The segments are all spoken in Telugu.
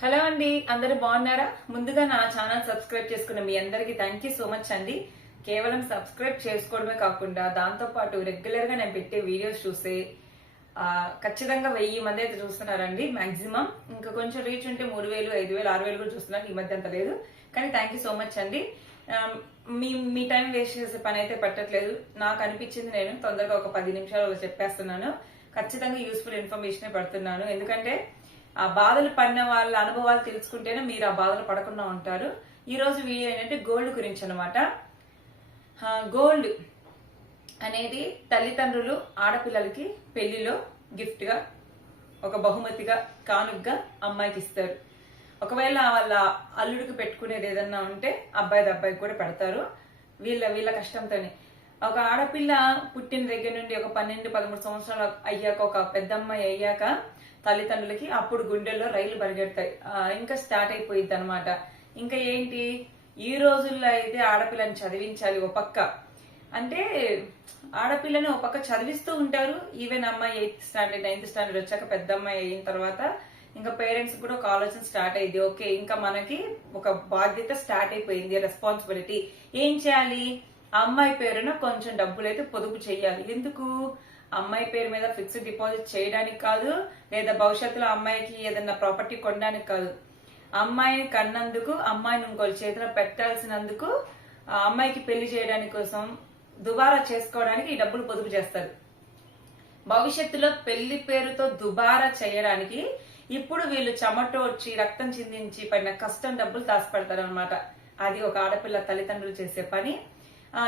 హలో అండి, అందరూ బాగున్నారా? ముందుగా నా ఛానల్ సబ్స్క్రైబ్ చేసుకున్న మీ అందరికి థ్యాంక్ యూ సో మచ్ అండి. కేవలం సబ్స్క్రైబ్ చేసుకోవడమే కాకుండా దాంతో పాటు రెగ్యులర్ గా నేను పెట్టే వీడియోస్ చూస్తే ఖచ్చితంగా 1000 మంది అయితే చూస్తున్నారండి మాక్సిమం. ఇంకా కొంచెం రీచ్ ఉంటే 3000, 5000, 6000 కూడా చూస్తున్నారు. ఈ మధ్య అంత లేదు, కానీ థ్యాంక్ యూ సో మచ్ అండి. మీ టైం వేస్ట్ చేసే పని అయితే పెట్టట్లేదు. నాకు అనిపించింది నేను తొందరగా ఒక 10 నిమిషాలు చెప్పేస్తున్నాను. ఖచ్చితంగా యూస్ఫుల్ ఇన్ఫర్మేషన్ పెడుతున్నాను. ఎందుకంటే ఆ బాధలు పడిన వాళ్ళ అనుభవాలు తెలుసుకుంటేనే మీరు ఆ బాధలు పడకుండా ఉంటారు. ఈ రోజు వీడియో ఏంటంటే గోల్డ్ గురించి అనమాట. గోల్డ్ అనేది తల్లిదండ్రులు ఆడపిల్లలకి పెళ్లిలో గిఫ్ట్ గా, ఒక బహుమతిగా, కానుకగా అమ్మాయికి ఇస్తారు. ఒకవేళ వాళ్ళ అల్లుడికి పెట్టుకునేది ఏదన్నా ఉంటే అబ్బాయికి కూడా పెడతారు. వీళ్ళ కష్టంతోనే. ఒక ఆడపిల్ల పుట్టిన దగ్గర నుండి ఒక 12, 13 సంవత్సరాలు అయ్యాక, ఒక పెద్ద అమ్మాయి అయ్యాక తల్లిదండ్రులకి అప్పుడు గుండెల్లో రైలు పరిగెడతాయి. ఇంకా స్టార్ట్ అయిపోయింది అనమాట. ఇంకా ఏంటి, ఈ రోజుల్లో అయితే ఆడపిల్లని చదివించాలి. ఒక పక్క అంటే ఆడపిల్లని ఒక పక్క చదివిస్తూ ఉంటారు. ఈవెన్ అమ్మాయి 8th స్టాండర్డ్ 9th స్టాండర్డ్ వచ్చాక పెద్ద అమ్మాయి అయిన తర్వాత ఇంకా పేరెంట్స్ కూడా ఒక ఆలోచన స్టార్ట్ అయింది. ఓకే, ఇంకా మనకి ఒక బాధ్యత స్టార్ట్ అయిపోయింది, రెస్పాన్సిబిలిటీ. ఏం చేయాలి? ఆ అమ్మాయి పేరున కొంచెం డబ్బులు అయితే పొదుపు చేయాలి. ఎందుకు? అమ్మాయి పేరు మీద ఫిక్స్డ్ డిపాజిట్ చేయడానికి కాదు, లేదా భవిష్యత్తులో అమ్మాయికి ఏదైనా ప్రాపర్టీ కొనడానికి కాదు. అమ్మాయిని కన్నందుకు, అమ్మాయిని ఇంకోళ్ళ చేతిలో పెట్టాల్సినందుకు, ఆ అమ్మాయికి పెళ్లి చేయడానికి కోసం, దుబారా చేసుకోవడానికి ఈ డబ్బులు పొదుపు చేస్తారు. భవిష్యత్తులో పెళ్లి పేరుతో దుబారా చేయడానికి ఇప్పుడు వీళ్ళు చెమటోడ్చి రక్తం చిందించి పడిన కష్టం డబ్బులు దాచిపెడతారు అనమాట. అది ఒక ఆడపిల్ల తల్లిదండ్రులు చేసే పని.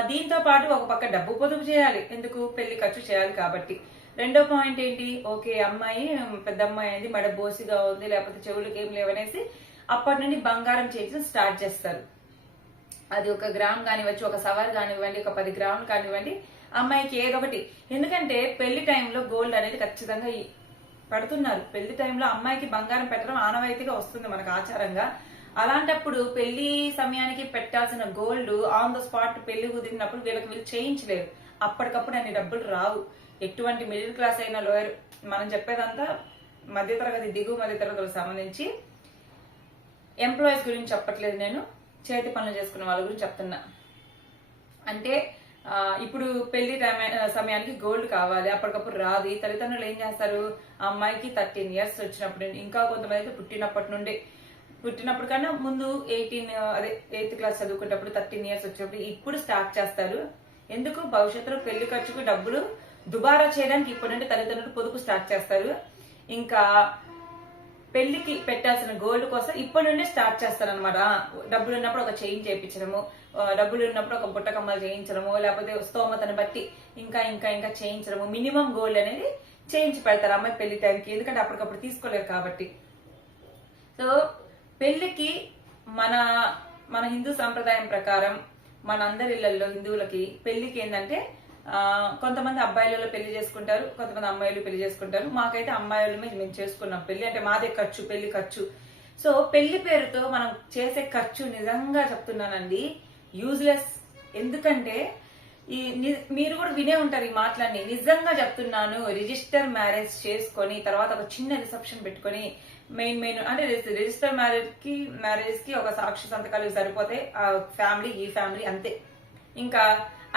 దీంతో పాటు ఒక పక్క డబ్బు పొదుపు చేయాలి. ఎందుకు? పెళ్లి ఖర్చు చేయాలి కాబట్టి. రెండో పాయింట్ ఏంటి? ఓకే, అమ్మాయి పెద్ద అమ్మాయి అనేది మెడ బోసిగా ఉంది, లేకపోతే చెవులకు ఏం లేవనేసి అప్పటి నుండి బంగారం చేయడం స్టార్ట్ చేస్తారు. అది 1 గ్రామ్ కానివ్వచ్చు, ఒక సవర్ కానివ్వండి, ఒక 10 గ్రాములు కానివ్వండి, అమ్మాయికి ఏదొకటి. ఎందుకంటే పెళ్లి టైంలో గోల్డ్ అనేది ఖచ్చితంగా పెడుతున్నారు. పెళ్లి టైంలో అమ్మాయికి బంగారం పెట్టడం ఆనవాయితీగా వస్తుంది మనకు ఆచారంగా. అలాంటప్పుడు పెళ్లి సమయానికి పెట్టాల్సిన గోల్డ్ ఆన్ ద స్పాట్ పెళ్లి కుదిరినప్పుడు వీళ్ళు చేయించలేరు. అప్పటికప్పుడు అన్ని డబ్బులు రావు. ఎటువంటి మిడిల్ క్లాస్ అయినా, లోయర్, మనం చెప్పేదంతా మధ్యతరగతి, దిగువ మధ్యతరగతులకు సంబంధించి ఎంప్లాయీస్ గురించి చెప్పట్లేదు నేను, చేతి పనులు చేసుకున్న వాళ్ళ గురించి చెప్తున్నా. అంటే ఇప్పుడు పెళ్లి సమయానికి గోల్డ్ కావాలి, అప్పటికప్పుడు రాదు. ఈ తల్లిదండ్రులు ఏం చేస్తారు? ఆ అమ్మాయికి 13 years వచ్చినప్పుడు, ఇంకా కొంతమందికి పుట్టినప్పుడు కన్నా ముందు 8th క్లాస్ చదువుకునేటప్పుడు 13 years వచ్చినప్పుడు ఇప్పుడు స్టార్ట్ చేస్తారు. ఎందుకు? భవిష్యత్తులో పెళ్లి ఖర్చుకు డబ్బులు దుబారా చేయడానికి ఇప్పటి నుండి తల్లిదండ్రులు పొదుపు స్టార్ట్ చేస్తారు. ఇంకా పెళ్లికి పెట్టాల్సిన గోల్డ్ కోసం ఇప్పటి నుండి స్టార్ట్ చేస్తారనమాట. డబ్బులు ఉన్నప్పుడు ఒక చైన్ చేయించడము, డబ్బులు ఉన్నప్పుడు ఒక బుట్ట కమ్మలు చేయించడము, లేకపోతే స్తోమతను బట్టి ఇంకా ఇంకా ఇంకా చేయించడము. మినిమం గోల్డ్ అనేది చేయించి పెడతారు అమ్మాయి పెళ్లి టైంకి, ఎందుకంటే అప్పటికప్పుడు తీసుకోలేరు కాబట్టి. సో పెళ్లికి మన హిందూ సంప్రదాయం ప్రకారం మనందరి ఇళ్లలో హిందువులకి పెళ్లికి ఏంటంటే కొంతమంది అబ్బాయిలలో పెళ్లి చేసుకుంటారు, కొంతమంది అమ్మాయిలు పెళ్లి చేసుకుంటారు. మాకైతే అమ్మాయిలమే మేము చేసుకున్నాం పెళ్లి. అంటే మాదే ఖర్చు, పెళ్లి ఖర్చు. సో పెళ్లి పేరుతో మనం చేసే ఖర్చు నిజంగా చెప్తున్నానండి యూజ్లెస్. ఎందుకంటే మీరు కూడా వినే ఉంటారు ఈ మాటలన్నీ. నిజంగా చెప్తున్నాను. రిజిస్టర్ మ్యారేజ్ చేసుకొని తర్వాత ఒక చిన్న రిసెప్షన్ పెట్టుకొని మెయిన్ అంటే రిజిస్టర్ మ్యారేజ్ కి ఒక సాక్షి సంతకాలు సరిపోతే ఆ ఫ్యామిలీ, ఈ ఫ్యామిలీ అంతే. ఇంకా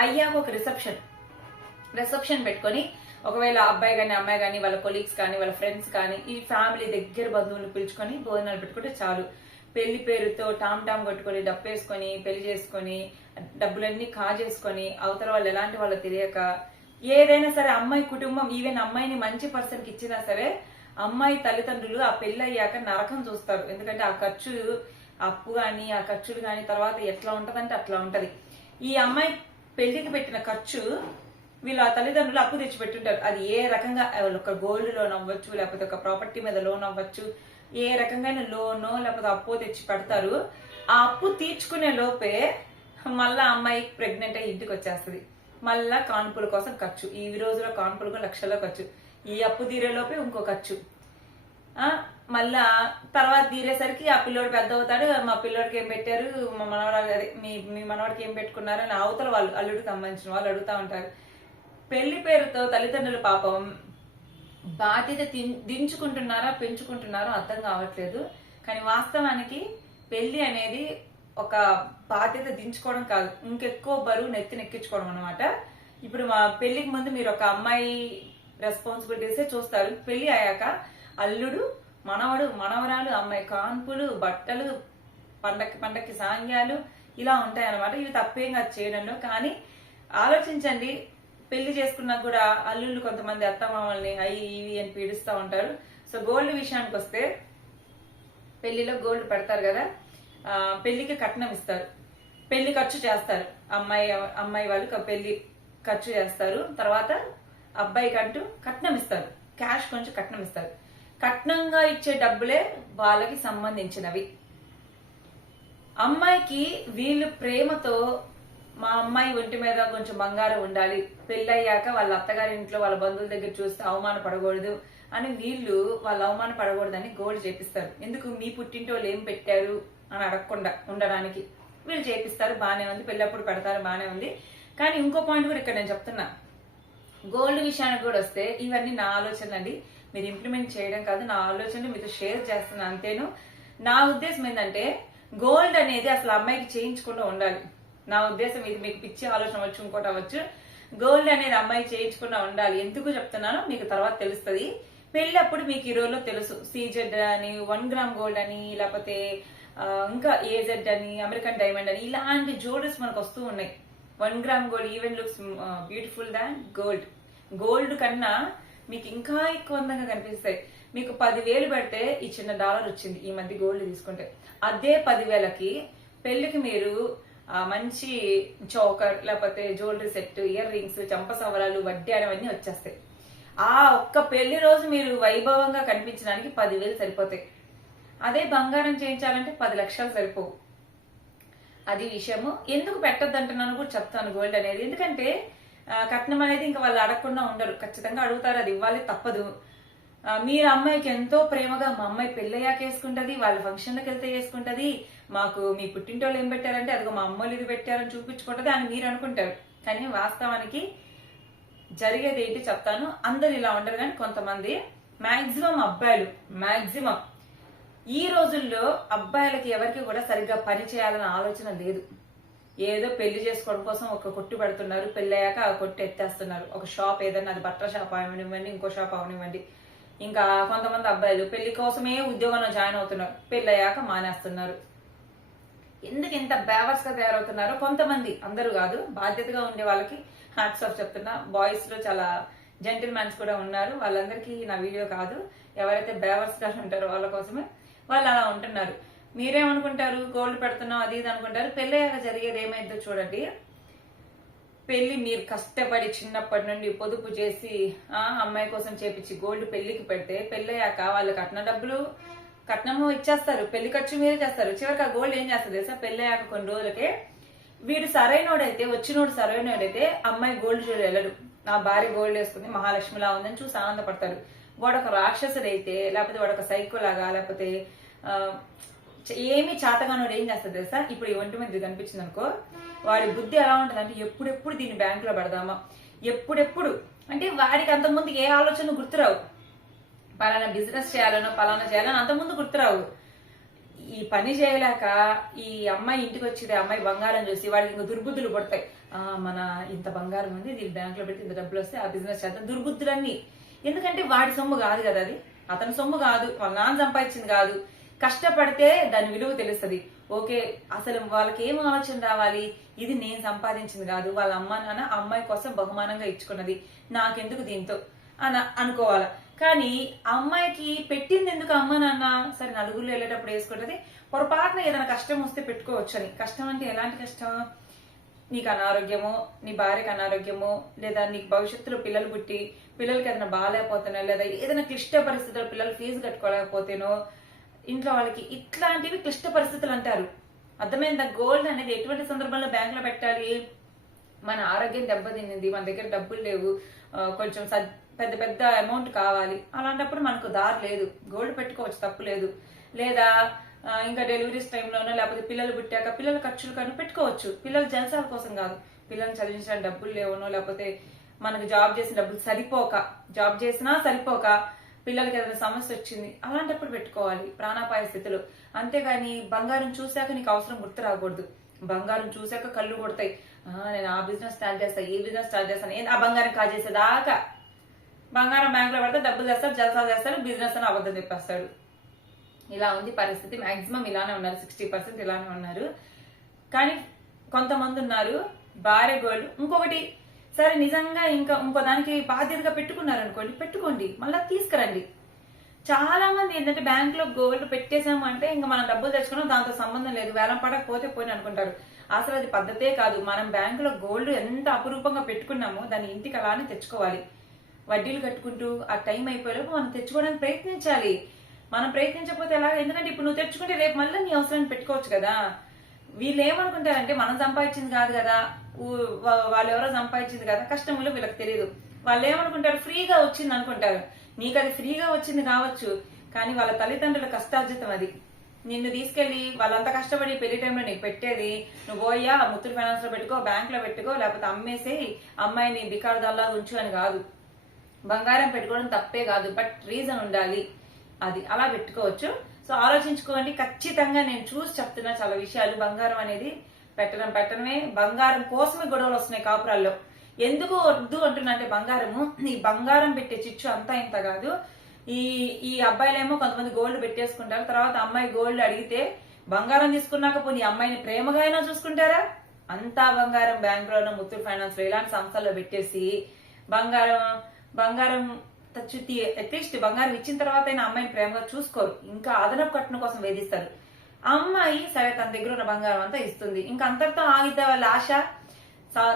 అయ్యాక ఒక రిసెప్షన్ పెట్టుకొని, ఒకవేళ అబ్బాయి కానీ అమ్మాయి కానీ వాళ్ళ కొలీగ్స్ కానీ వాళ్ళ ఫ్రెండ్స్ కానీ ఈ ఫ్యామిలీ దగ్గర బంధువులు పిలుచుకొని భోజనాలు పెట్టుకుంటే చాలు. పెళ్లి పేరుతో టామ్ కొట్టుకొని డప్పేసుకొని పెళ్లి చేసుకొని డబ్బులన్నీ కాజేసుకొని అవతల వాళ్ళు ఎలాంటి వాళ్ళు తెలియక, ఏదైనా సరే అమ్మాయి కుటుంబం ఈవెన్ అమ్మాయిని మంచి పర్సన్ కి ఇచ్చినా సరే అమ్మాయి తల్లిదండ్రులు ఆ పెళ్లి అయ్యాక నరకం చూస్తారు. ఎందుకంటే ఆ ఖర్చు, అప్పు గాని ఆ ఖర్చులు గాని తర్వాత ఎట్లా ఉంటదంటే అట్లా ఉంటది. ఈ అమ్మాయి పెళ్లికి పెట్టిన ఖర్చు వీళ్ళు ఆ తల్లిదండ్రులు అప్పు తెచ్చి పెట్టుంటారు. అది ఏ రకంగా, ఒక గోల్డ్ లోన్ అవ్వచ్చు, లేకపోతే ఒక ప్రాపర్టీ మీద లోన్ అవ్వచ్చు, ఏ రకంగా లోనో లేకపోతే అప్పు తెచ్చి పెడతారు. ఆ అప్పు తీర్చుకునే లోపే మళ్ళా అమ్మాయి ప్రెగ్నెంట్ అయ్యి ఇంటికి వచ్చేస్తుంది. మళ్ళా కాన్పుల కోసం ఖర్చు. ఈ రోజులో కాన్పులకు లక్షల్లో ఖర్చు. ఈ అప్పు తీరేలోపే ఇంకో ఖర్చు. మళ్ళా తర్వాత తీరేసరికి ఆ పిల్లోడు పెద్ద అవుతాడు. మా పిల్లోడికి ఏం పెట్టారు, మా మనవరాలు అదే మీ మనవాడికి ఏం పెట్టుకున్నారు అని అవతల వాళ్ళు అల్లుడికి సంబంధించిన వాళ్ళు అడుగుతా ఉంటారు. పెళ్లి పేరుతో తల్లిదండ్రులు పాపం బాధ్యత దించుకుంటున్నారా పెంచుకుంటున్నారో అర్థం కావట్లేదు. కానీ వాస్తవానికి పెళ్లి అనేది ఒక బాధ్యత దించుకోవడం కాదు, ఇంకెక్కువ బరువు నెక్కించుకోవడం అనమాట. ఇప్పుడు మా పెళ్లికి ముందు మీరు ఒక అమ్మాయి రెస్పాన్సిబిలిటీసే చూస్తారు. పెళ్లి అయ్యాక అల్లుడు, మనవడు, మనవరాలు, అమ్మాయి కాన్పులు, బట్టలు, పండక్కి సాంగ్యాలు ఇలా ఉంటాయన్నమాట. ఇవి తప్పేం కాదు చేయడంలో. కానీ ఆలోచించండి, పెళ్లి చేసుకున్నా కూడా అల్లుళ్ళు కొంతమంది అత్తమామల్ని అవి ఇవి అని పీడిస్తూ ఉంటారు. సో గోల్డ్ విషయానికి వస్తే పెళ్లిలో గోల్డ్ పెడతారు కదా, పెళ్లికి కట్నం ఇస్తారు, పెళ్లి ఖర్చు చేస్తారు. అమ్మాయి వాళ్ళు పెళ్లి ఖర్చు చేస్తారు. తర్వాత అబ్బాయికి అంటూ కట్నం ఇస్తారు, క్యాష్ కొంచెం కట్నం ఇస్తారు. కట్నంగా ఇచ్చే డబ్బులే వాళ్ళకి సంబంధించినవి. అమ్మాయికి వీళ్ళు ప్రేమతో మా అమ్మాయి ఒంటి మీద కొంచెం బంగారం ఉండాలి, పెళ్ళయ్యాక వాళ్ళ అత్తగారి ఇంట్లో వాళ్ళ బంధువుల దగ్గర చూస్తే అవమానపడకూడదు అని వీళ్ళు వాళ్ళు అవమానపడకూడదని గోల్డ్ చేపిస్తారు. ఎందుకు, మీ పుట్టింటి వాళ్ళు ఏం పెట్టారు అని అడగకుండా ఉండడానికి వీళ్ళు చేపిస్తారు. బానే ఉంది, పెళ్ళప్పుడు పెడతారు, బానే ఉంది. కానీ ఇంకో పాయింట్ కూడా ఇక్కడ నేను చెప్తున్నా, గోల్డ్ విషయానికి కూడా వస్తే ఇవన్నీ నా ఆలోచనలు అండి, మీరు ఇంప్లిమెంట్ చేయడం కాదు, నా ఆలోచనలు మీతో షేర్ చేస్తున్నా అంతేను. నా ఉద్దేశం ఏంటంటే గోల్డ్ అనేది అసలు అమ్మాయికి చేయించకుండా ఉండాలి. నా ఉద్దేశం ఇది, మీకు పిచ్చి ఆలోచన వచ్చు, ఇంకోటి అవ్వచ్చు. గోల్డ్ అనేది అమ్మాయి చేయించకుండా ఉండాలి. ఎందుకు చెప్తున్నానో మీకు తర్వాత తెలుస్తుంది. పెళ్ళప్పుడు మీకు ఈ రోజులో తెలుసు, సీజెడ్ అని, 1 గ్రామ్ గోల్డ్ అని, లేకపోతే ఇంకా ఏజెడ్ అని, అమెరికన్ డైమండ్ అని, ఇలాంటి జ్యువెలరీస్ మనకు వస్తూ ఉన్నాయి. 1 gram gold even looks beautiful దాన్ గోల్డ్. గోల్డ్ కన్నా మీకు ఇంకా ఎక్కువ అందంగా కనిపిస్తాయి. మీకు 10,000 పెడితే ఈ చిన్న డాలర్ వచ్చింది ఈ మధ్య గోల్డ్ తీసుకుంటే. అదే 10,000కి పెళ్లికి మీరు మంచి చోకర్, లేకపోతే జ్యువెలరీ సెట్, ఇయర్ రింగ్స్, చంపసవరాలు, వడ్డీ అనేవన్నీ వచ్చేస్తాయి. ఆ ఒక్క పెళ్లి రోజు మీరు వైభవంగా కనిపించడానికి 10,000 సరిపోతాయి. అదే బంగారం చేయించాలంటే 10 లక్షలు సరిపోవు. అది విషయము. ఎందుకు పెట్టద్దు అంటున్నాను కూడా చెప్తాను గోల్డ్ అనేది. ఎందుకంటే కట్నం అనేది ఇంకా వాళ్ళు అడగకుండా ఉండరు, ఖచ్చితంగా అడుగుతారు, అది ఇవ్వాలి, తప్పదు. మీరు అమ్మాయికి ఎంతో ప్రేమగా మా అమ్మాయి పెళ్ళయ్యాక వేసుకుంటది, వాళ్ళ ఫంక్షన్లకు వెళ్తే వేసుకుంటది, మాకు మీ పుట్టింటోళ్ళు ఏం పెట్టారంటే అదిగో మా అమ్మోళ్ళు ఇది పెట్టారని చూపించుకుంటది అని మీరు అనుకుంటారు. కానీ వాస్తవానికి జరిగేది ఏంటి చెప్తాను. అందరు ఇలా ఉండరు, కానీ కొంతమంది మాక్సిమం అబ్బాయిలు, మాక్సిమం ఈ రోజుల్లో అబ్బాయిలకి ఎవరికి కూడా సరిగ్గా పని చేయాలన్న ఆలోచన లేదు. ఏదో పెళ్లి చేసుకోవడం కోసం ఒక కొట్టు పెడుతున్నారు, పెళ్ళయ్యాక ఆ కొట్టు ఎత్తేస్తున్నారు. ఒక షాప్ ఏదన్నా, అది బట్టల షాప్ అవనివ్వండి, ఇంకో షాప్ అవనివ్వండి. ఇంకా కొంతమంది అబ్బాయిలు పెళ్లి కోసమే ఉద్యోగంలో జాయిన్ అవుతున్నారు, పెళ్ళయ్యాక మానేస్తున్నారు. ఎందుకు ఇంత బేవర్స్ గా తయారవుతున్నారో కొంతమంది, అందరూ కాదు, బాధ్యతగా ఉండే వాళ్ళకి హ్యాట్స్ ఆఫ్ చెప్తున్నా. బాయ్స్ లో చాలా జెంటిల్ మ్యాన్స్ కూడా ఉన్నారు, వాళ్ళందరికీ నా వీడియో కాదు. ఎవరైతే బేవర్స్ గా ఉంటారో వాళ్ళ కోసమే వాళ్ళు అలా ఉంటున్నారు. మీరేమనుకుంటారు, గోల్డ్ పెడుతున్నాం అది ఇది అనుకుంటారు. పెళ్ళయ్యాక జరిగేది ఏమైందో చూడండి. పెళ్లి మీరు కష్టపడి చిన్నప్పటి నుండి పొదుపు చేసి అమ్మాయి కోసం చేపించి గోల్డ్ పెళ్లికి పెడితే, పెళ్ళయ్యాక వాళ్ళు కట్నము ఇచ్చేస్తారు, పెళ్లి ఖర్చు మీరే చేస్తారు. చివరికి ఆ గోల్డ్ ఏం చేస్తుంది తెలుసా, పెళ్ళయ్యాక కొన్ని రోజులకే వీడు సరైనోడైతే, వచ్చినోడు సరైనోడైతే అమ్మాయి గోల్డ్ జ్యువెలరీ వెళ్ళడు. నా భార్య గోల్డ్ వేసుకుంది, మహాలక్ష్మిలా ఉందని చూసి ఆనందపడతారు. వాడొక రాక్షసుడైతే, లేకపోతే వాడొక సైకో లాగా, లేకపోతే ఏమి చాతగానోడు ఏం చేస్తుంది తెలుసా, ఇప్పుడు ఈ ఒంటి మీద కనిపించింది అనుకో, వాడి బుద్ధి ఎలా ఉంటుంది అంటే ఎప్పుడెప్పుడు దీన్ని బ్యాంకులో పెడదామా, ఎప్పుడెప్పుడు అంటే వాడికి అంతకుముందు ఏ ఆలోచన గుర్తురావు. పలానా బిజినెస్ చేయాలనో పలానా చేయాలని అంతకుముందు గుర్తురావు. ఈ పని చేయలేక ఈ అమ్మాయి ఇంటికి వచ్చింది, అమ్మాయి బంగారం చూసి వాడికి ఇంకా దుర్బుద్ధులు పడతాయి. మన ఇంత బంగారం ఉంది, దీన్ని బ్యాంకులో పెట్టి ఇంత డబ్బులు వస్తే ఆ బిజినెస్ చేద్దాం, దుర్బుద్ధులన్నీ. ఎందుకంటే వాడి సొమ్ము కాదు కదా, అది అతని సొమ్ము కాదు, వాళ్ళ నాన్న సంపాదించింది కాదు. కష్టపడితే దాని విలువ తెలుస్తుంది. ఓకే, అసలు వాళ్ళకి ఏం ఆలోచన రావాలి, ఇది నేను సంపాదించింది కాదు, వాళ్ళ అమ్మ నాన్న అమ్మాయి కోసం బహుమానంగా ఇచ్చుకున్నది, నాకెందుకు దీంతో అని అనుకోవాలి. కానీ అమ్మాయికి పెట్టింది ఎందుకు అమ్మ నాన్న, సరే నలుగురిలో వెళ్ళేటప్పుడు వేసుకుంటది, పొరపాటున ఏదైనా కష్టం వస్తే పెట్టుకోవచ్చు అని. కష్టం అంటే ఎలాంటి కష్టం, నీకు అనారోగ్యమో, నీ భార్యకు అనారోగ్యమో, లేదా నీకు భవిష్యత్తులో పిల్లలు పుట్టి పిల్లలకి ఏదైనా బాగాలేకపోతేనో, లేదా ఏదైనా క్లిష్ట పరిస్థితుల్లో పిల్లలు ఫీజు కట్టుకోలేకపోతేనో, ఇంట్లో వాళ్ళకి ఇట్లాంటివి క్లిష్ట పరిస్థితులు అంటారు. అర్థమైందా? గోల్డ్ అనేది ఎటువంటి సందర్భంలో బ్యాంకులో పెట్టాలి, మన ఆరోగ్యం దెబ్బతిన్నింది, మన దగ్గర డబ్బులు లేవు, కొంచెం పెద్ద పెద్ద అమౌంట్ కావాలి, అలాంటప్పుడు మనకు దారి లేదు, గోల్డ్ పెట్టుకోవచ్చు, తప్పు లేదు. లేదా ఇంకా డెలివరీస్ టైంలోనో, లేకపోతే పిల్లలు పుట్టాక పిల్లల ఖర్చులు కానీ పెట్టుకోవచ్చు. పిల్లల జలసాల కోసం కాదు, పిల్లల్ని చదివించడానికి డబ్బులు లేవనో, లేకపోతే మనకు జాబ్ చేసిన డబ్బులు జాబ్ చేసినా సరిపోక పిల్లలకి ఏదైనా సమస్య వచ్చింది అలాంటప్పుడు పెట్టుకోవాలి ప్రాణాపాయ స్థితిలో. అంతేగాని బంగారం చూశాక నీకు అవసరం గుర్తు రాకూడదు. బంగారం చూశాక కళ్ళు కొడతాయి, నేను ఆ బిజినెస్ స్టార్ట్ చేస్తాను, ఈ బిజినెస్ స్టార్ట్ చేస్తాను, ఆ బంగారం కాజేసేదాకా బంగారం బ్యాంక్ లో పడితే డబ్బులు చేస్తాడు, జలసా చేస్తాడు, బిజినెస్ అని అబద్ధం చెప్పేస్తాడు. ఇలా ఉంది పరిస్థితి. మాక్సిమం ఇలానే ఉన్నారు, 60% ఇలానే ఉన్నారు. కానీ కొంతమంది ఉన్నారు భార్య గోల్డ్. ఇంకొకటి సరే నిజంగా ఇంకో దానికి బాధ్యతగా పెట్టుకున్నారు అనుకోండి, పెట్టుకోండి, మళ్ళీ తీసుకురండి. చాలా మంది ఏంటంటే బ్యాంక్ లో గోల్డ్ పెట్టేసాము అంటే ఇంకా మనం డబ్బులు తెచ్చుకున్నాం, దాంతో సంబంధం లేదు, వేలం పడకపోతే పోయి అనుకుంటారు. అసలు అది పద్ధతే కాదు. మనం బ్యాంక్ లో గోల్డ్ ఎంత అపురూపంగా పెట్టుకున్నామో దాన్ని ఇంటికి అలానే తెచ్చుకోవాలి. వడ్డీలు కట్టుకుంటూ ఆ టైం అయిపోయేలోపు మనం తెచ్చుకోవడానికి ప్రయత్నించాలి. మనం ప్రయత్నించకపోతే ఎలాగ? ఎందుకంటే ఇప్పుడు నువ్వు తెచ్చుకుంటే రేపు మళ్ళీ నీ అవసరాన్ని పెట్టుకోవచ్చు కదా. వీళ్ళు ఏమనుకుంటారంటే మనం సంపాదించింది కాదు కదా, వాళ్ళు ఎవరో సంపాదించింది కదా, కష్టములు వీళ్ళకి తెలియదు. వాళ్ళు ఏమనుకుంటారు, ఫ్రీగా వచ్చింది అనుకుంటారు. నీకు అది ఫ్రీగా వచ్చింది కావచ్చు, కానీ వాళ్ళ తల్లిదండ్రుల కష్టార్జితం అది. నిన్ను తీసుకెళ్లి వాళ్ళంతా కష్టపడి పెళ్లి టైంలో నీకు పెట్టేది, నువ్వు పోయా ముత్తూట్ ఫైనాన్స్ లో పెట్టుకో, బ్యాంక్ లో పెట్టుకో, లేకపోతే అమ్మేసి అమ్మాయిని బికారుదాల్లా ఉంచు అని కాదు. బంగారం పెట్టుకోవడం తప్పే కాదు, బట్ రీజన్ ఉండాలి. అది అలా పెట్టుకోవచ్చు. సో ఆలోచించుకోండి. ఖచ్చితంగా నేను చూసి చెప్తున్నా చాలా విషయాలు. బంగారం అనేది పెట్టడమే, బంగారం కోసమే గొడవలు వస్తున్నాయి కాపురాల్లో. ఎందుకు వద్దు అంటున్నా అంటే బంగారము, ఈ బంగారం పెట్టే చిచ్చు అంతా ఇంత కాదు. ఈ అబ్బాయిలేమో కొంతమంది గోల్డ్ పెట్టేసుకుంటారు, తర్వాత అమ్మాయి గోల్డ్ అడిగితే బంగారం తీసుకున్నాక పోనీ అమ్మాయిని ప్రేమగా అయినా చూసుకుంటారా? అంతా బంగారం బ్యాంక్ లోనో ముత్తూట్ ఫైనాన్స్ లో ఇలాంటి సంస్థల్లో పెట్టేసి బంగారం చుట్టి అట్లీస్ట్ బంగారం ఇచ్చిన తర్వాత అయినా అమ్మాయిని ప్రేమగా చూసుకోరు, ఇంకా అదనపు కట్నం కోసం వేధిస్తారు. అమ్మాయి సరే తన దగ్గర ఉన్న బంగారం అంతా ఇస్తుంది, ఇంకా అంతటితో ఆగితే వాళ్ళ ఆశ.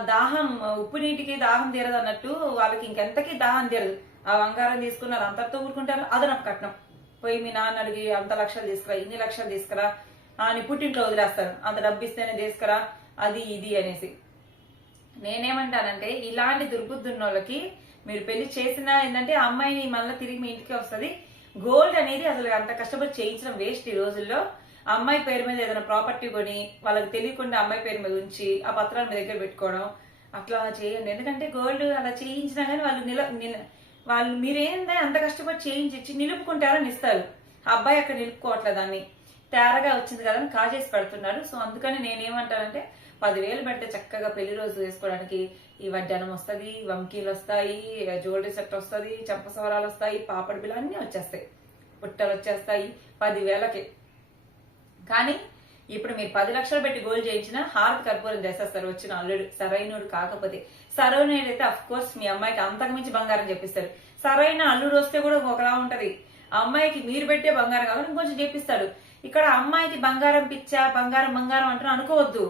దాహం, ఉప్పు నీటికి దాహం తీరదు అన్నట్టు వాళ్ళకి ఇంకెంతకీ దాహం తీరదు. ఆ బంగారం తీసుకున్నారు, అంతటితో ఊరుకుంటారు. అదనపు కట్నం పోయి మీ నాన్న అడిగి అంత లక్షలు తీసుకురా, ఇన్ని లక్షలు తీసుకురా అని పుట్టింట్లో వదిలేస్తారు. అంత డబ్బు ఇస్తేనే తీసుకురా, అది ఇది అనేసి. నేనేమంటానంటే ఇలాంటి దుర్బుద్ధి ఉన్న వాళ్ళకి మీరు పెళ్లి చేసినా ఏంటంటే అమ్మాయిని మళ్ళీ తిరిగి మీ ఇంటికి వస్తుంది. గోల్డ్ అనేది అసలు అంత కష్టపడి చేయించడం వేస్ట్ ఈ రోజుల్లో. అమ్మాయి పేరు మీద ఏదైనా ప్రాపర్టీ కొని వాళ్ళకి తెలియకుండా అమ్మాయి పేరు మీద ఉంచి ఆ పత్రాలు మీ దగ్గర పెట్టుకోవడం అట్లా చేయండి. ఎందుకంటే గోల్డ్ అలా చేయించినా గానీ వాళ్ళు మీరేందా అంత కష్టపడి చేయించి నిలుపుకుంటారని ఇస్తారు. ఆ అబ్బాయి అక్కడ నిలుపుకోవట్లేదు, దాన్ని తేరగా వచ్చింది కదా అని కాజేసి పెడుతున్నాడు. సో అందుకని నేనేమంటానంటే 10,000 పెడితే చక్కగా పెళ్లి రోజు వేసుకోవడానికి ఈ వడ్డానం వస్తుంది, వంకీలు వస్తాయి, జ్యువెలరీ సెట్ వస్తుంది, చంపసవరాలు వస్తాయి, పాపడి బిల్ల అన్ని వచ్చేస్తాయి, పుట్టలు వచ్చేస్తాయి 10,000కి. కానీ ఇప్పుడు మీరు 10 లక్షలు పెట్టి గోల్డ్ చేయించిన హారతి కర్పూరం చేసేస్తారు వచ్చిన అల్లుడు. సరైనడు కాకపోతే, సరైనడు అయితే అఫ్ కోర్స్ మీ అమ్మాయికి అంతకు మించి బంగారం చెప్పిస్తారు. సరైన అల్లుడు వస్తే కూడా ఒకలా ఉంటది. ఆ అమ్మాయికి మీరు పెట్టే బంగారం కాబట్టి ఇంకొంచెం చెప్పిస్తాడు. ఇక్కడ అమ్మాయికి బంగారం పిచ్చా, బంగారం అంటున్నా అనుకోవద్దు.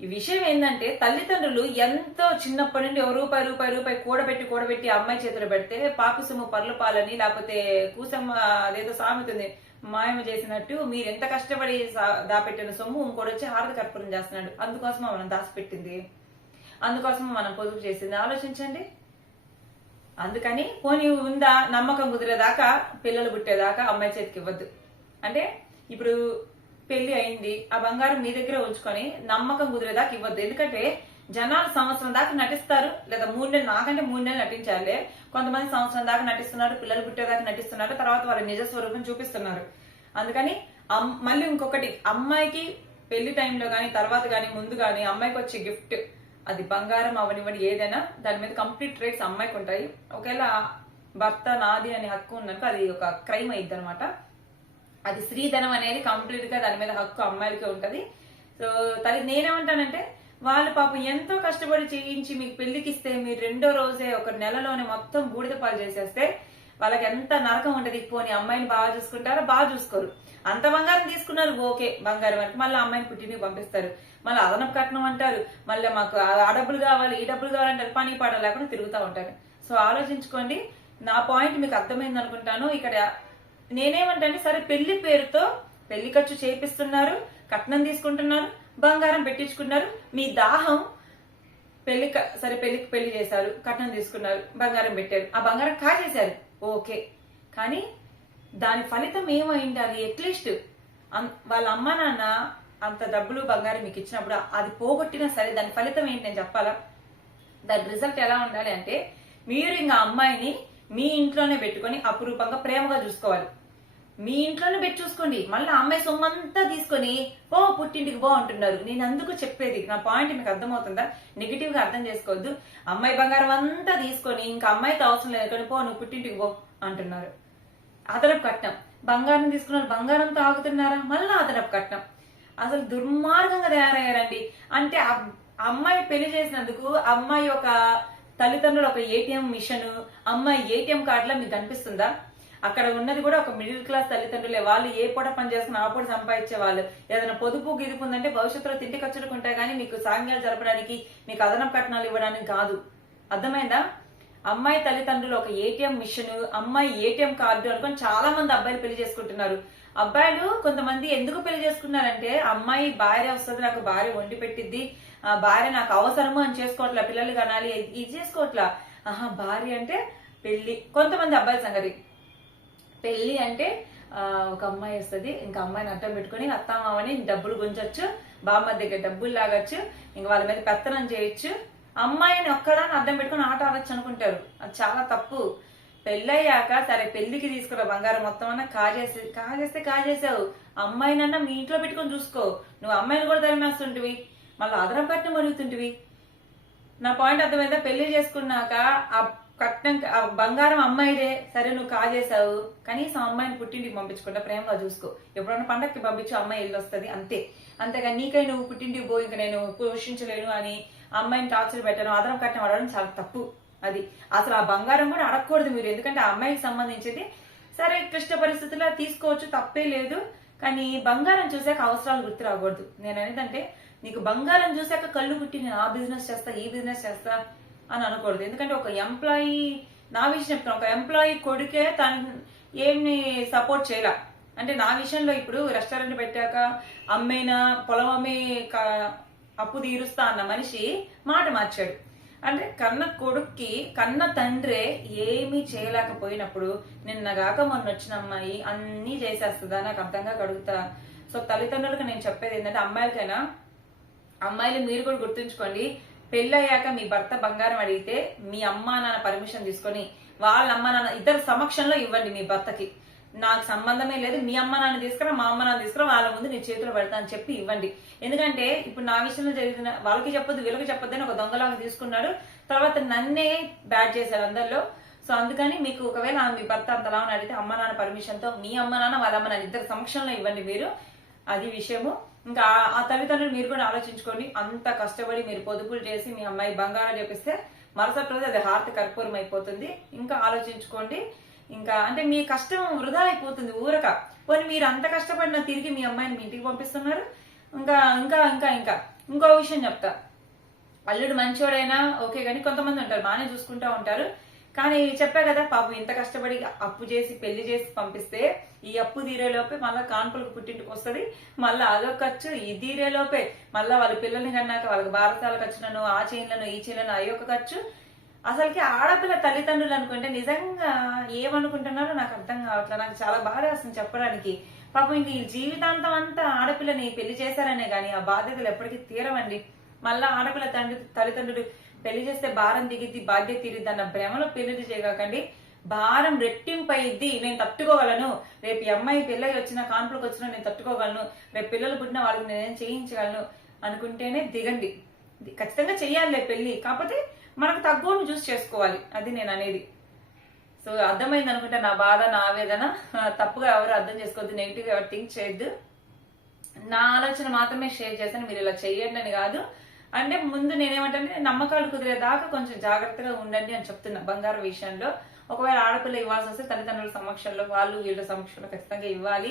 ఈ విషయం ఏంటంటే తల్లిదండ్రులు ఎంతో చిన్నప్పటి నుండి రూపాయి కూడబెట్టి అమ్మాయి చేతులు పెడితే పాపి సొమ్ము పర్లు పాలని, లేకపోతే కూసమ్మ అదేదో సామెతుంది మాయమ చేసినట్టు మీరు ఎంత కష్టపడి దాపెట్టిన సొమ్ము ఇంకోటి వచ్చి హారతి కర్పూరం చేస్తున్నాడు. అందుకోసం మనం దాచిపెట్టింది, అందుకోసం మనం పొదుపు చేసింది. ఆలోచించండి. అందుకని పోనీ ఉందా, నమ్మకం కుదిరేదాకా, పిల్లలు పుట్టేదాకా అమ్మాయి చేతికి ఇవ్వద్దు. అంటే ఇప్పుడు పెళ్లి అయింది, ఆ బంగారం మీ దగ్గర ఉంచుకొని నమ్మకం కుదిరేదాకా ఇవ్వద్దు. ఎందుకంటే జనాలు సంవత్సరం దాకా నటిస్తారు, లేదా 3 నెలలు, నాకంటే 3 నెలలు నటించాలి. కొంతమంది సంవత్సరం దాకా నటిస్తున్నారు, పిల్లలు పుట్టేదాకా నటిస్తున్నారు, తర్వాత వాళ్ళ నిజ స్వరూపం చూపిస్తున్నారు. అందుకని మళ్ళీ ఇంకొకటి, అమ్మాయికి పెళ్లి టైంలో గానీ తర్వాత గానీ ముందు గానీ అమ్మాయికి వచ్చే గిఫ్ట్, అది బంగారం అవనివ్వండి ఏదైనా, దాని మీద కంప్లీట్ రేట్స్ అమ్మాయికి ఉంటాయి. ఒకవేళ భర్త నాది అని హక్కు ఉన్నట్టు అది ఒక క్రైమ్ అయింది అనమాట. అది స్త్రీధనం అనేది కంప్లీట్ గా దాని మీద హక్కు అమ్మాయిలకే ఉంటది. సో నేనేమంటానంటే వాళ్ళు పాపం ఎంతో కష్టపడి చేయించి మీకు పెళ్లికి ఇస్తే మీరు 2వ రోజే ఒక నెలలోనే మొత్తం బూడిద పాలు చేసేస్తే వాళ్ళకి ఎంత నరకం ఉంటది. పోనీ అమ్మాయిని బాగా చూసుకుంటారా? బాగా చూసుకోరు. అంత బంగారం తీసుకున్నారు, ఓకే బంగారం అంటే మళ్ళీ అమ్మాయిని పుట్టిని పంపిస్తారు, మళ్ళీ అదనపు కట్నం అంటారు, మళ్ళీ మాకు ఆ డబ్బులు కావాలి ఈ డబ్బులు కావాలంటారు, పని పాట లేకుండా తిరుగుతూ ఉంటారు. సో ఆలోచించుకోండి. నా పాయింట్ మీకు అర్థమైంది అనుకుంటాను. ఇక్కడ నేనేమంటే సరే పెళ్లి పేరుతో పెళ్లి ఖర్చు చేపిస్తున్నారు, కట్నం తీసుకుంటున్నారు, బంగారం పెట్టించుకున్నారు, మీ దాహం పెళ్లికి పెళ్లి చేశారు, కట్నం తీసుకున్నారు, బంగారం పెట్టారు, ఆ బంగారం కాజేశారు, ఓకే. కానీ దాని ఫలితం ఏమైంది? అది అట్లీస్ట్ వాళ్ళ అమ్మ నాన్న అంత డబ్బులు బంగారం మీకు ఇచ్చినప్పుడు అది పోగొట్టినా సరే దాని ఫలితం ఏంటి నేను చెప్పాలా? దాని రిజల్ట్ ఎలా ఉండాలి అంటే మీరు ఇంకా అమ్మాయిని మీ ఇంట్లోనే పెట్టుకొని అపురూపంగా ప్రేమగా చూసుకోవాలి. మీ ఇంట్లోనే పెట్టి చూసుకోండి. మళ్ళీ అమ్మాయి సొమ్మంతా తీసుకొని పో పుట్టింటికి పో అంటున్నారు. నేను అందుకు చెప్పేది, నా పాయింట్ మీకు అర్థమవుతుందా? నెగిటివ్ గా అర్థం చేసుకోవద్దు. అమ్మాయి బంగారం అంతా తీసుకొని ఇంకా అమ్మాయితో అవసరం లేదు పో నువ్వు పుట్టింటికి పో అంటున్నారు. అదనపు కట్నం. బంగారం తీసుకున్నారు, బంగారంతో ఆగుతున్నారా? మళ్ళా అదనపు కట్నం. అసలు దుర్మార్గంగా తయారయ్యారండి. అంటే అమ్మాయి పెళ్లి చేసినందుకు అమ్మాయి ఒక తల్లిదండ్రులు ఒక ఏటీఎం మిషన్, అమ్మాయి ఏటీఎం కార్డులా మీకు కనిపిస్తుందా? అక్కడ ఉన్నది కూడా ఒక మిడిల్ క్లాస్ తల్లిదండ్రులే. వాళ్ళు ఏ పూట పని చేసుకుని ఆ పూట సంపాదించే వాళ్ళు. ఏదైనా పొదుపు గిదుపు ఉందంటే భవిష్యత్తులో తిండి ఖర్చులకు ఉంటాయి కానీ మీకు సాంగ్యాలు జరపడానికి, మీకు అదనపు కట్నాలు ఇవ్వడానికి కాదు. అర్థమైందా? అమ్మాయి తల్లిదండ్రులు ఒక ఏటీఎం మిషన్, అమ్మాయి ఏటీఎం కార్డు అనుకొని చాలా మంది అబ్బాయిలు పెళ్లి చేసుకుంటున్నారు. అబ్బాయిలు కొంతమంది ఎందుకు పెళ్లి చేసుకున్నారంటే అమ్మాయి భార్య వస్తుంది, నాకు భార్య వండి పెట్టిద్ది, భార్య నాకు అవసరము అని చేసుకోవట్లా, పిల్లలు కనాలి ఇది చేసుకోవట్లా. భార్య అంటే పెళ్లి. కొంతమంది అబ్బాయిల సంగతి పెళ్లి అంటే ఒక అమ్మాయి వస్తుంది, ఇంకా అమ్మాయిని అడ్డం పెట్టుకుని అత్తామామని డబ్బులు గుంజొచ్చు, బామ్మ దగ్గర డబ్బులు లాగొచ్చు, ఇంక వాళ్ళ మీద పెత్తనం చేయొచ్చు, అమ్మాయిని ఒక్కదాన్ని అడ్డం పెట్టుకుని ఆట ఆడొచ్చు అనుకుంటారు. అది చాలా తప్పు. పెళ్ళయ్యాక సరే పెళ్లికి తీసుకున్న బంగారం మొత్తం అన్నా కాజేసావు, అమ్మాయినన్నా మీ ఇంట్లో పెట్టుకొని చూసుకో. నువ్వు అమ్మాయిని కూడా తరిమేస్తుంటివి, మళ్ళీ అదనం కట్నం అడుగుతుంటివి. నా పాయింట్ అర్థమైందా? పెళ్లి చేసుకున్నాక ఆ కట్నం బంగారం అమ్మాయిదే, సరే నువ్వు కాజేసావు, కనీసం అమ్మాయిని పుట్టింటికి పంపించకుండా ప్రేమగా చూసుకో. ఎప్పుడన్నా పండక్కి పంపించు, అమ్మాయి ఇల్లు వస్తుంది అంతే. అంతేగాని నీకై నువ్వు పుట్టింటికి పోయి ఇంకా నేను పోషించలేను అని అమ్మాయిని టార్చర్ పెట్టడం, అదనం కట్నం అడగడం చాలా తప్పు. అది అసలు ఆ బంగారం కూడా అడగకూడదు మీరు. ఎందుకంటే ఆ అమ్మాయికి సంబంధించింది. సరే క్లిష్ట పరిస్థితుల్లో తీసుకోవచ్చు, తప్పే లేదు. కానీ బంగారం చూసాక అవసరాలు గుర్తు రాకూడదు. నేను అనేదంటే నీకు బంగారం చూసాక కళ్ళు కుట్టి నేను ఆ బిజినెస్ చేస్తా ఈ బిజినెస్ చేస్తా అని అనకూడదు. ఎందుకంటే ఒక ఎంప్లాయీ, నా విషయం చెప్తాను, ఒక ఎంప్లాయీ కొడుకే తను ఏమి సపోర్ట్ చేయాల అంటే నా విషయంలో ఇప్పుడు రెస్టారెంట్ పెట్టాక అమ్మేనా పొలం అమ్మే అప్పు తీరుస్తా అన్న మనిషి మాట మార్చాడు. అంటే కన్న కొడుక్కి కన్న తండ్రే ఏమీ చేయలేకపోయినప్పుడు నిన్నగాక మొన్న వచ్చిన అమ్మాయి అన్నీ చేసేస్తుందా? నాకు అర్థంగా కడుగుతా. సో తల్లిదండ్రులకు నేను చెప్పేది ఏంటంటే అమ్మాయిలకైనా, అమ్మాయిలు మీరు కూడా గుర్తుంచుకోండి, పెళ్ళయ్యాక మీ భర్త బంగారం అడిగితే మీ అమ్మా నాన్న పర్మిషన్ తీసుకొని వాళ్ళ అమ్మ నాన్న ఇద్దరు సమక్షంలో ఇవ్వండి. మీ భర్తకి నాకు సంబంధమే లేదు, మీ అమ్మ నాన్న తీసుకురా మా అమ్మ నాన్న తీసుకురా, వాళ్ళ ముందు నేను చేతిలో పెడతా అని చెప్పి ఇవ్వండి. ఎందుకంటే ఇప్పుడు నా విషయంలో జరిగిన వాళ్ళకి చెప్పొద్దు వీళ్ళకి చెప్పొద్దు అని ఒక దొంగలాగా తీసుకున్నాడు, తర్వాత నన్నే బ్యాడ్ చేశాడు అందరిలో. సో అందుకని మీకు ఒకవేళ మీ భర్త అంతలా అడిగితే అమ్మ నాన్న పర్మిషన్ తో మీ అమ్మ నాన్న వాళ్ళ అమ్మ నాన్న ఇద్దరు సమక్షంలో ఇవ్వండి మీరు. అది విషయము. ఇంకా ఆ తల్లిదండ్రులు మీరు కూడా ఆలోచించుకోండి. అంత కష్టపడి మీరు పొదుపులు చేసి మీ అమ్మాయి బంగారం చేపిస్తే మరుసటి రోజు అది హార్ట్ కర్పూరం అయిపోతుంది. ఇంకా ఆలోచించుకోండి. ఇంకా అంటే మీ కష్టం వృధా అయిపోతుంది ఊరక. పోనీ మీరు అంత కష్టపడిన తిరిగి మీ అమ్మాయిని మీ ఇంటికి పంపిస్తున్నారు. ఇంకా ఇంకా ఇంకా ఇంకా ఇంకో విషయం చెప్తా. అల్లుడు మంచోడైనా ఓకే కానీ కొంతమంది ఉంటారు బాగానే చూసుకుంటా ఉంటారు. కానీ చెప్పా కదా పాపం ఇంత కష్టపడి అప్పు చేసి పెళ్లి చేసి పంపిస్తే ఈ అప్పు తీరేలోపే మళ్ళీ కాన్పులకు పుట్టింటికి వస్తుంది, మళ్ళీ అదో ఖర్చు, ఈ తీరేలోపే మళ్ళీ వాళ్ళ పిల్లల్ని కన్నాక వాళ్ళకి భారతాల ఖర్చులను ఆ చైన్లను ఈ చైన్లను అయ్యొక ఖర్చు. అసలుకి ఆడపిల్ల తల్లిదండ్రులు అనుకుంటే నిజంగా ఏమనుకుంటున్నారో నాకు అర్థం కావట్లేదు. నాకు చాలా బాధ వస్తుంది చెప్పడానికి. పాపం ఇంక ఈ జీవితాంతం అంతా ఆడపిల్లని పెళ్లి చేశారనే గాని ఆ బాధ్యతలు ఎప్పటికీ తీరవండి. మళ్ళా ఆడపిల్ల తల్లిదండ్రులు పెళ్లి చేస్తే భారం దిగిద్ది బాధ్యత తీరిద్ది అన్న భ్రమలో పెళ్లి చేయకండి. భారం రెట్టింపు అయ్యిద్ది. నేను తట్టుకోగలను, రేపు ఈ అమ్మాయి పిల్లలు వచ్చినా కాన్పులకు వచ్చినా నేను తట్టుకోగలను, రేపు పిల్లలు పుట్టిన వాళ్ళకి నేనేం చేయించగలను అనుకుంటేనే దిగండి. ఖచ్చితంగా చెయ్యాలి పెళ్లి, కాకపోతే మనకు తగ్గోని చూసి చేసుకోవాలి. అది నేను అనేది. సో అర్థమైంది అనుకుంటే నా బాధ నా ఆవేదన. తప్పుగా ఎవరు అర్థం చేసుకోవద్దు, నెగిటివ్ ఎవరు థింక్ చేయొద్దు. నా ఆలోచన మాత్రమే షేర్ చేశాను, మీరు ఇలా చెయ్యండి అని కాదు. అంటే ముందు నేనేమంటే నమ్మకాలు కుదిరేదాకా కొంచెం జాగ్రత్తగా ఉండండి అని చెప్తున్నా బంగారం విషయంలో. ఒకవేళ ఆడపిల్ల ఇవ్వాల్సి వస్తే తల్లిదండ్రుల సమక్షంలో వాళ్ళు వీళ్ళ సమక్షంలో ఖచ్చితంగా ఇవ్వాలి.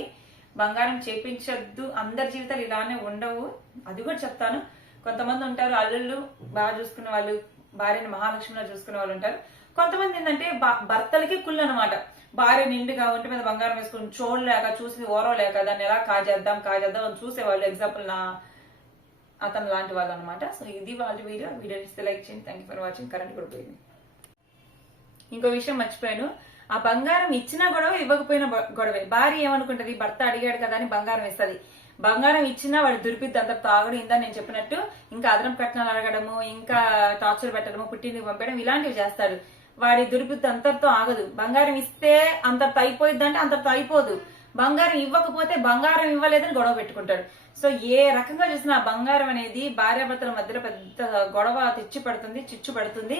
బంగారం చేపించొద్దు. అందరి జీవితాలు ఇలానే ఉండవు, అది కూడా చెప్తాను. కొంతమంది ఉంటారు అల్లుళ్ళు బాగా చూసుకునే వాళ్ళు, భార్యని మహాలక్ష్మిలో చూసుకునే వాళ్ళు ఉంటారు. కొంతమంది ఏంటంటే భర్తలకి కుళ్ళు అనమాట. భార్య నిండుగా ఒంటి మీద బంగారం వేసుకుని చూడలేక చూసి ఓరవలేక దాన్ని ఎలా కాజేద్దాం అని చూసేవాళ్ళు. ఎగ్జాంపుల్ నా అతను లాంటి వాళ్ళు అనమాట. సో ఇది వాళ్ళ వీడియో ఇస్తే లైక్ చేయండి. Thank you for watching. Current కూడా పోయింది. ఇంకో విషయం మర్చిపోయాను, ఆ బంగారం ఇచ్చినా గొడవ ఇవ్వకపోయినా గొడవే. భార్య ఏమనుకుంటది, భర్త అడిగాడు కదా అని బంగారం ఇస్తుంది. బంగారం ఇచ్చినా వాడు దురిపిద్ది అంత తాగడం. ఇందా నేను చెప్పినట్టు ఇంకా అదనపు కట్నాలు అడగడము, ఇంకా టార్చర్ పెట్టడము, పుట్టింటికి పంపడం ఇలాంటివి చేస్తాడు. వాడి దుర్బుద్ధి అంతటితో ఆగదు. బంగారం ఇస్తే అంతటితో అయిపోయింది అంటే అంతటితో అయిపోదు. బంగారం ఇవ్వకపోతే బంగారం ఇవ్వలేదని గొడవ పెట్టుకుంటాడు. సో ఏ రకంగా చూసినా బంగారం అనేది భార్యాభర్తల మధ్యలో పెద్ద గొడవ తెచ్చి పడుతుంది, చిచ్చు పడుతుంది.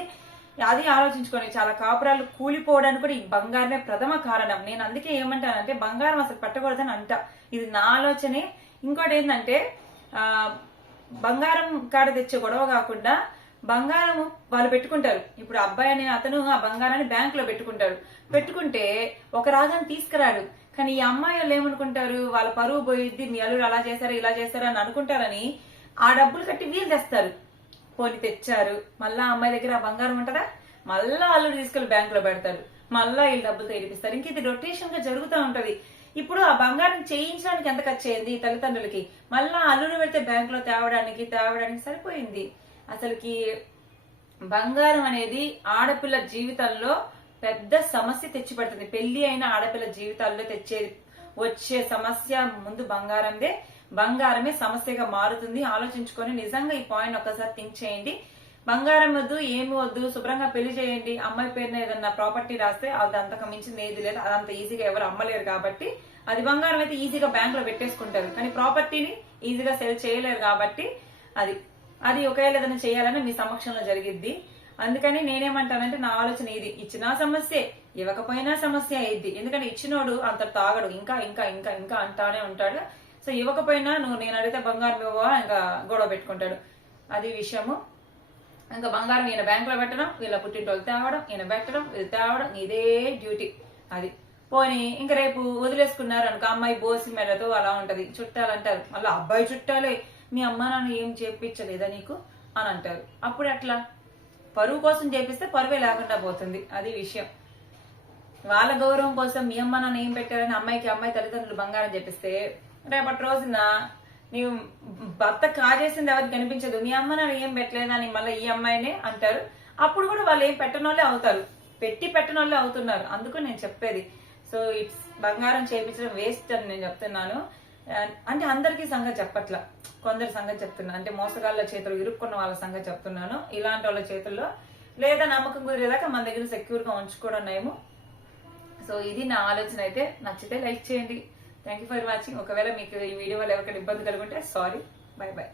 అది ఆలోచించుకొని చాలా కాపురాలు కూలిపోవడానికి కూడా ఈ బంగారమే ప్రథమ కారణం. నేను అందుకే ఏమంటానంటే బంగారం అసలు పెట్టకూడదని అంట. ఇది నా ఆలోచనే. ఇంకోటి ఏంటంటే బంగారం కాడ తెచ్చే గొడవ కాకుండా బంగారం వాళ్ళు పెట్టుకుంటారు. ఇప్పుడు అబ్బాయి అనే అతను ఆ బంగారాన్ని బ్యాంక్ లో పెట్టుకుంటే ఒక రాగాన్ని తీసుకురాడు. కానీ ఈ అమ్మాయి వాళ్ళు ఏమనుకుంటారు, వాళ్ళ పరువు పోయిద్ది, మీ అల్లుడు అలా చేశారు ఇలా చేశారు అని అనుకుంటారని ఆ డబ్బులు కట్టి వీలు తెస్తారు. పోని తెచ్చారు, మళ్ళా అమ్మాయి దగ్గర ఆ బంగారం ఉంటదా, మళ్ళా అల్లుడు తీసుకెళ్లి బ్యాంక్ లో పెడతారు, మళ్ళా వీళ్ళు డబ్బులతో ఇడిపిస్తారు. ఇంక ఇది రొటేషన్ గా జరుగుతూ ఉంటది. ఇప్పుడు ఆ బంగారం చేయించడానికి ఎంత ఖర్చు అయింది తల్లిదండ్రులకి, మళ్ళా అల్లుడు పెడితే బ్యాంక్ లో తేవడానికి సరిపోయింది. అసలుకి బంగారం అనేది ఆడపిల్ల జీవితంలో పెద్ద సమస్య తెచ్చి పెడుతుంది. పెళ్లి అయిన ఆడపిల్ల జీవితాల్లో వచ్చే సమస్య ముందు బంగారమే సమస్యగా మారుతుంది. ఆలోచించుకొని నిజంగా ఈ పాయింట్ ఒక్కసారి థింక్ చేయండి. బంగారం వద్దు, ఏమి వద్దు, శుభ్రంగా పెళ్లి చేయండి. అమ్మాయి పేరున ఏదన్నా ప్రాపర్టీ రాస్తే అది అంతకు మించింది ఏది లేదు. అదంత ఈజీగా ఎవరు అమ్మలేరు కాబట్టి అది బంగారం అయితే ఈజీగా బ్యాంక్ లో పెట్టేసుకుంటారు. కానీ ప్రాపర్టీని ఈజీగా సెల్ చేయలేరు కాబట్టి అది ఒకవేళ ఏదైనా చేయాలని మీ సమక్షంలో జరిగిద్ది. అందుకని నేనేమంటానంటే నా ఆలోచన ఇది, ఇచ్చినా సమస్యే ఇవ్వకపోయినా సమస్య అయ్యిద్ది. ఎందుకంటే ఇచ్చినోడు అంత తాగడు, ఇంకా ఇంకా ఇంకా ఇంకా అంటానే ఉంటాడు. సో ఇవ్వకపోయినా నేను అడిగితే బంగారం ఇవ్వవా ఇంకా గొడవ పెట్టుకుంటాడు. అది విషయము. ఇంకా బంగారం ఈయన బ్యాంక్ లో పెట్టడం, వీళ్ళ పుట్టింటోళ్ళు తేవడం, ఈయన పెట్టడం, వీళ్ళు తేవడం, ఇదే డ్యూటీ. అది పోనీ ఇంకా రేపు వదిలేసుకున్నారు అనుకో, అమ్మాయి బోసి మెడతో అలా ఉంటది. చుట్టాలు అంటారు, మళ్ళీ అబ్బాయి చుట్టాలే మీ అమ్మ నాన్న ఏం చేపించలేదా నీకు అని అంటారు. అప్పుడు అట్లా పరువు కోసం చేపిస్తే పరువే లేకుండా పోతుంది. అది విషయం. వాళ్ళ గౌరవం కోసం మీ అమ్మ నాన్న ఏం పెట్టారని అమ్మాయి తల్లిదండ్రులు బంగారం చేపిస్తే రేపటి రోజున నీవు భర్త కాజేసింది ఎవరికి కనిపించదు, మీ అమ్మ నాన్న ఏం పెట్టలేదని మళ్ళీ ఈ అమ్మాయినే అంటారు. అప్పుడు కూడా వాళ్ళు ఏం పెట్టనోళ్ళే అవుతారు, పెట్టనోళ్ళే అవుతున్నారు. అందుకు నేను చెప్పేది. సో ఇట్స్ బంగారం చేయించడం వేస్ట్ అని నేను చెప్తున్నాను. అంటే అందరికీ సంగతి చెప్పట్లా, కొందరి సంగతి చెప్తున్నా. అంటే మోసగాళ్ళ చేతులు ఇరుక్కున్న వాళ్ళ సంగతి చెప్తున్నాను. ఇలాంటి వాళ్ళ చేతుల్లో లేదా నమ్మకం కుదిరేదాకా మన దగ్గర సెక్యూర్ గా ఉంచుకోవడం నయము. సో ఇది నా ఆలోచన. అయితే నచ్చితే లైక్ చేయండి. Thank you for watching. ఒకవేళ మీకు ఈ వీడియో వల్ల ఎవరికైనా ఇబ్బంది కలుగుంటే సారీ. By by.